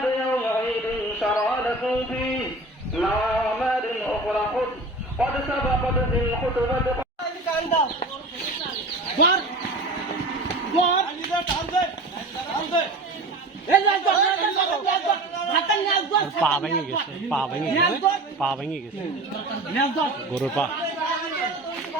بعد يوم عيد شرع لكم فيه مع أعمال أخرى قد قد سبقت في الخطبة পা ভেঙে গেছে পা ভেঙে গেছে পা ভেঙে গেছে গরুর পা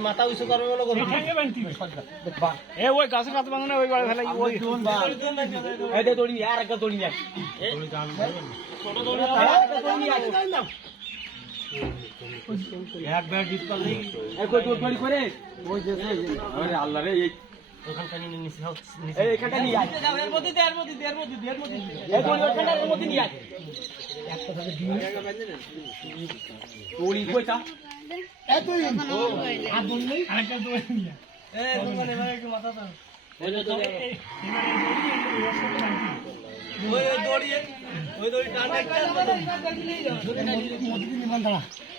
মাথা উঁচু করবে বলে এ ওই গাছের কাছে বাঁধো না ওই বাড়ি ফেলাই ওই এটা দড়ি আর একটা দড়ি নিয়ে একবার জিত পারলে কই তোর দড়ি করে ওই যে আরে আল্লাহ রে এই এই এখানটা নিয়ে আয় এর মধ্যে দে এর মধ্যে দে এর মধ্যে দে এর মধ্যে এই দড়ি ওখানটা এর মধ্যে নিয়ে আয় দড়ি কইটা ছাগলদের খেয়াল নেই এ বাড়ি দেবেন বলো পা জবি করে দেখতে হ্যাঁ সর সর সর তোরা সর লম্বা দিবা দড়ি লম্বা দিবা তো বাকি টাইম দিলে দড়ি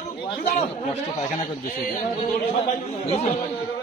এই পায়খানা বড় কে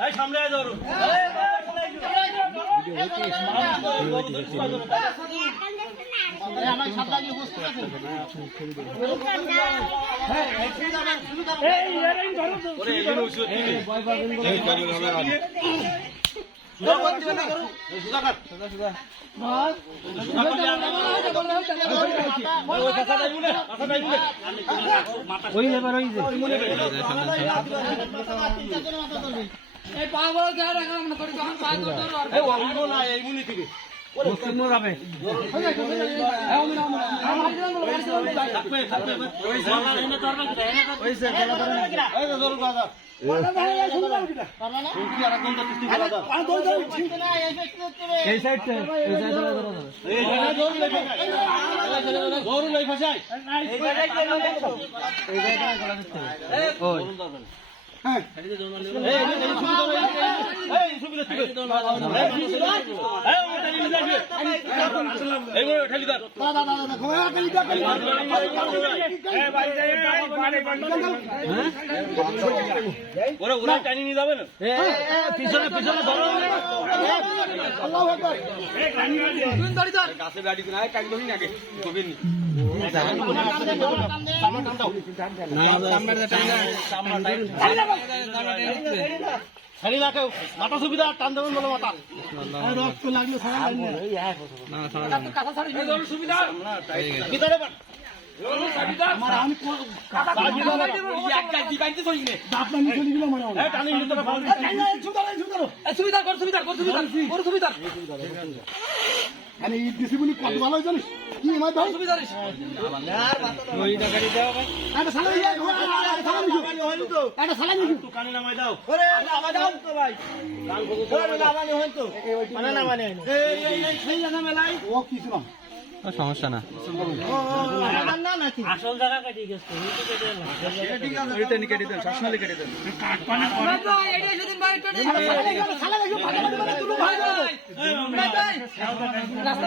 দাদা এই সাইড থেকে এই থেকে ধরো এই জায়গায় ধরু নাই ফাসাই ধরু নাই ফাসাই এই এই ছবি এই যাবে এই বড় ঠেলি দাও ওরা ওরা টানি নিয়ে যাবে না পিছনে পিছনে ধরো গাছে বাড়ি না টানি ধরি না আগে মাথা সুবিধা টান দেবেন বলো মাথা রক্ত লাগল সুবিধা ভিতরে সুবিধা কর সুবিধা কর। সুবিধা কর সুবিধা মানে দিছি বলি কত ভালো জানিস কি আমার ভাই সুবিধা একটা সালা ইয়া ঘোড়া সালা একটা সালাই দিবি কানে নামাই দাও ওরে আমার দাও তো ভাই ওরে লাগানি হন তো মানে না মানে এই এই সেই না মেলাই ও কিছু না সমস্যা না আসল জায়গা গেছে রাস্তা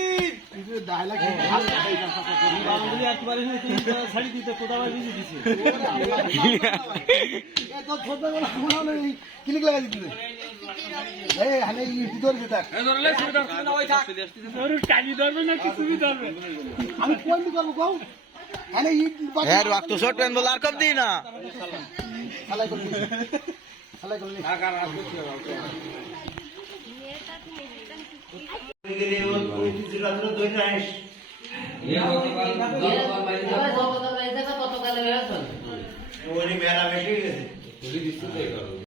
আমি কোন করব ইট হ্যাঁ রক্ত শর্ট প্যান্ট বল আর কম দিই না? খালাই করবি খালাই করবি গতকালে বেড়াচ্ছেন